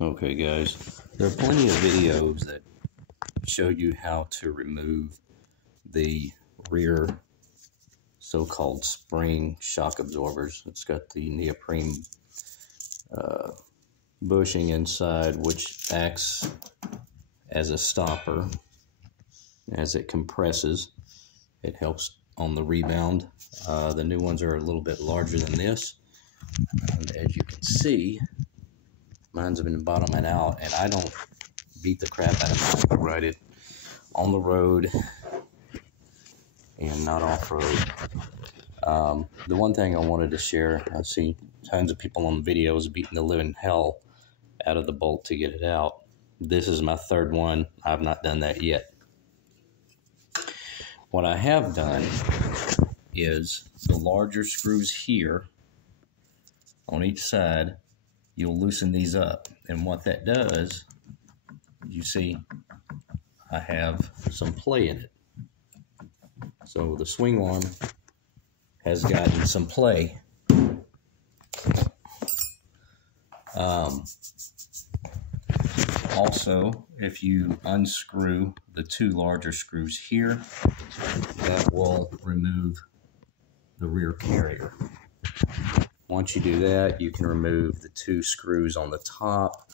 Okay guys, there are plenty of videos that show you how to remove the rear so-called spring shock absorbers. It's got the neoprene bushing inside, which acts as a stopper. As it compresses, it helps on the rebound. The new ones are a little bit larger than this, and as you can see, mine's been bottoming out, and I don't beat the crap out of mine. I ride it on the road and not off-road. The one thing I wanted to share, I've seen tons of people on videos beating the living hell out of the bolt to get it out. This is my third one. I've not done that yet. What I have done is the larger screws here on each side, you'll loosen these up. And what that does, you see, I have some play in it. So the swing arm has gotten some play. Also, if you unscrew the two larger screws here, that will remove the rear carrier. Once you do that, you can remove the two screws on the top,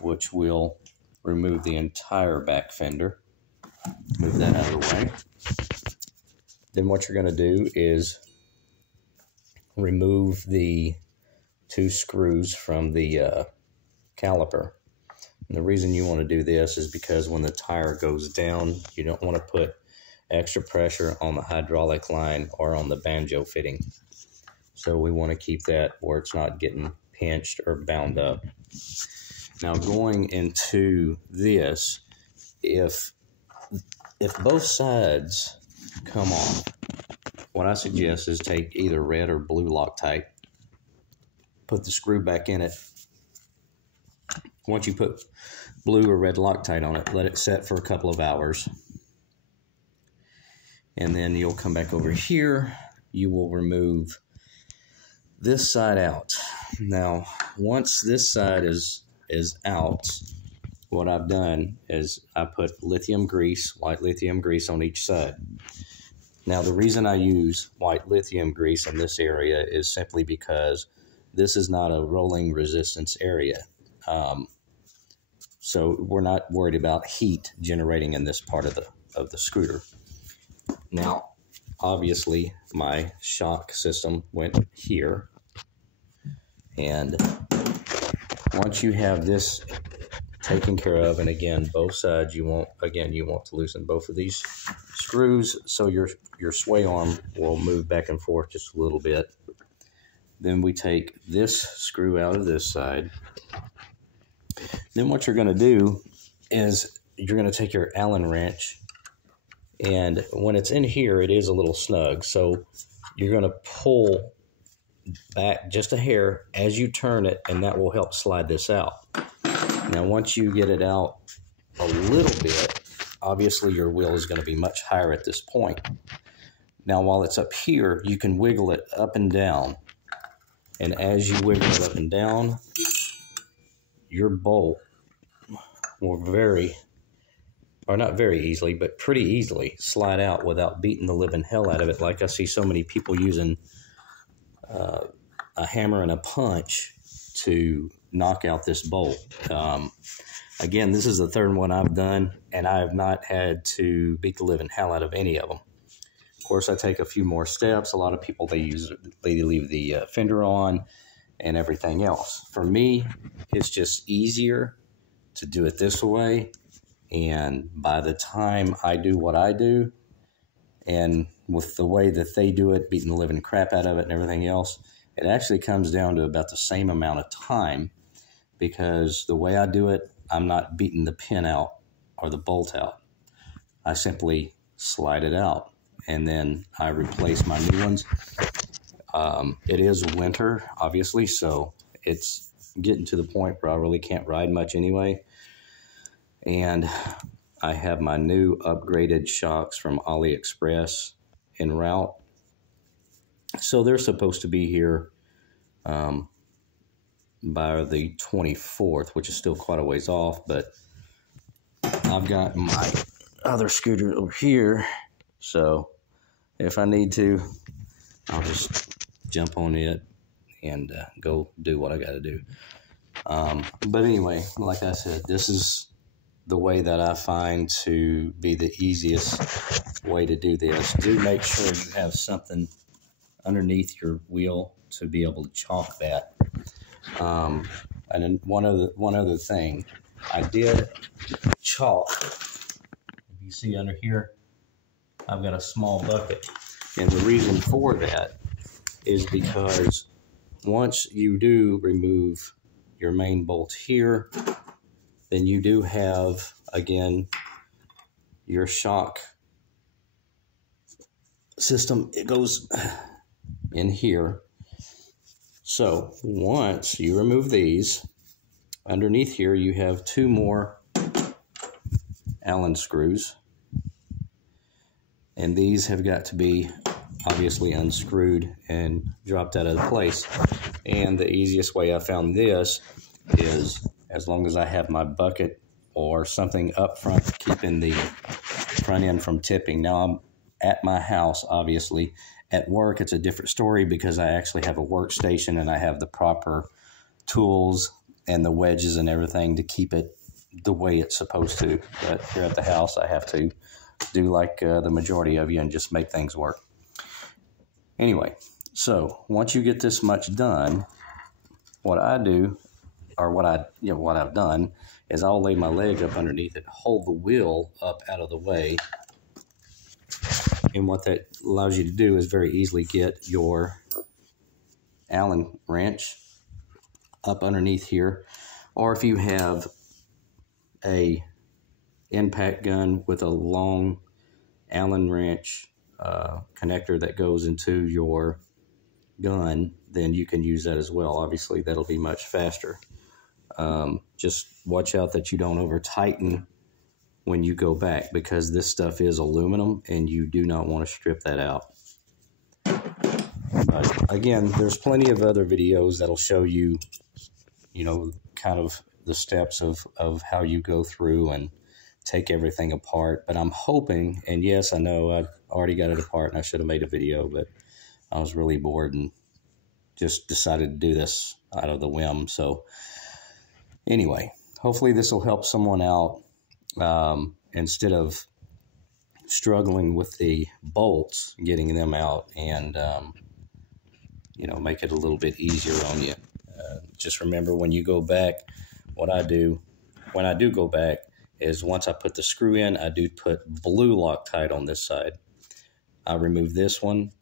which will remove the entire back fender. Move that out of the way. Then what you're going to do is remove the two screws from the caliper. And the reason you want to do this is because when the tire goes down, you don't want to put extra pressure on the hydraulic line or on the banjo fitting. So we want to keep that where it's not getting pinched or bound up. Now going into this, if both sides come off, what I suggest is take either red or blue Loctite, put the screw back in it. Once you put blue or red Loctite on it, let it set for a couple of hours. And then you'll come back over here. You will remove this side out. Now, once this side is out, what I've done is I put lithium grease, white lithium grease on each side. Now, the reason I use white lithium grease in this area is simply because this is not a rolling resistance area. So we're not worried about heat generating in this part of the scooter. Now, obviously, my shock system went here. And once you have this taken care of, and again, both sides, you want to loosen both of these screws so your sway arm will move back and forth just a little bit. Then we take this screw out of this side. Then what you're going to do is you're going to take your Allen wrench, and when it's in here, it is a little snug. So you're going to pull back just a hair as you turn it, and that will help slide this out. Now, once you get it out a little bit, obviously your wheel is going to be much higher at this point. Now, while it's up here, you can wiggle it up and down. And as you wiggle it up and down, your bolt will not very easily, but pretty easily slide out without beating the living hell out of it, like I see so many people using a hammer and a punch to knock out this bolt. Again, this is the third one I've done, and I have not had to beat the living hell out of any of them. Of course, I take a few more steps. A lot of people, they leave the fender on and everything else. For me, it's just easier to do it this way. And by the time I do what I do, and with the way that they do it, beating the living crap out of it and everything else, it actually comes down to about the same amount of time, because the way I do it, I'm not beating the pin out or the bolt out. I simply slide it out, and then I replace my new ones. It is winter, obviously, so it's getting to the point where I really can't ride much anyway. And I have my new upgraded shocks from AliExpress en route. So they're supposed to be here by the 24th, which is still quite a ways off, but I've got my other scooter over here, so if I need to, I'll just jump on it and go do what I got to do. But anyway, like I said, this is the way that I find to be the easiest way to do this. Do make sure you have something underneath your wheel to be able to chalk that. And then one other thing, I did chalk. If you see under here, I've got a small bucket. And the reason for that is because once you do remove your main bolt here, then you do have, again, your shock system. It goes in here. So once you remove these, underneath here you have 2 more Allen screws. And these have got to be obviously unscrewed and dropped out of place. And the easiest way I found this is, as long as I have my bucket or something up front keeping the front end from tipping. Now I'm at my house, obviously. At work, it's a different story because I actually have a workstation and I have the proper tools and the wedges and everything to keep it the way it's supposed to. But here at the house, I have to do like the majority of you and just make things work. Anyway, so once you get this much done, what I do, or what I've done, is I'll lay my leg up underneath it, hold the wheel up out of the way, and what that allows you to do is very easily get your Allen wrench up underneath here, or if you have a impact gun with a long Allen wrench connector that goes into your gun, then you can use that as well. Obviously, that'll be much faster. Just watch out that you don't over tighten when you go back, because this stuff is aluminum and you do not want to strip that out. But again, there's plenty of other videos that'll show you, kind of the steps of how you go through and take everything apart. But I'm hoping, and yes, I know I've already got it apart and I should have made a video, but I was really bored and just decided to do this out of the whim. So anyway, hopefully this will help someone out. Instead of struggling with the bolts, getting them out and, make it a little bit easier on you. Just remember, when you go back, what I do when I do go back is, once I put the screw in, I do put blue Loctite on this side. I remove this one,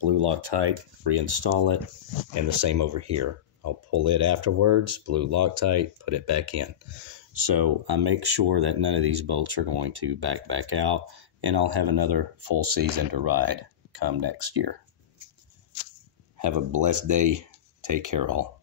blue Loctite, reinstall it, and the same over here. I'll pull it afterwards, blue Loctite, put it back in. So I make sure that none of these bolts are going to back out, and I'll have another full season to ride come next year. Have a blessed day. Take care, all.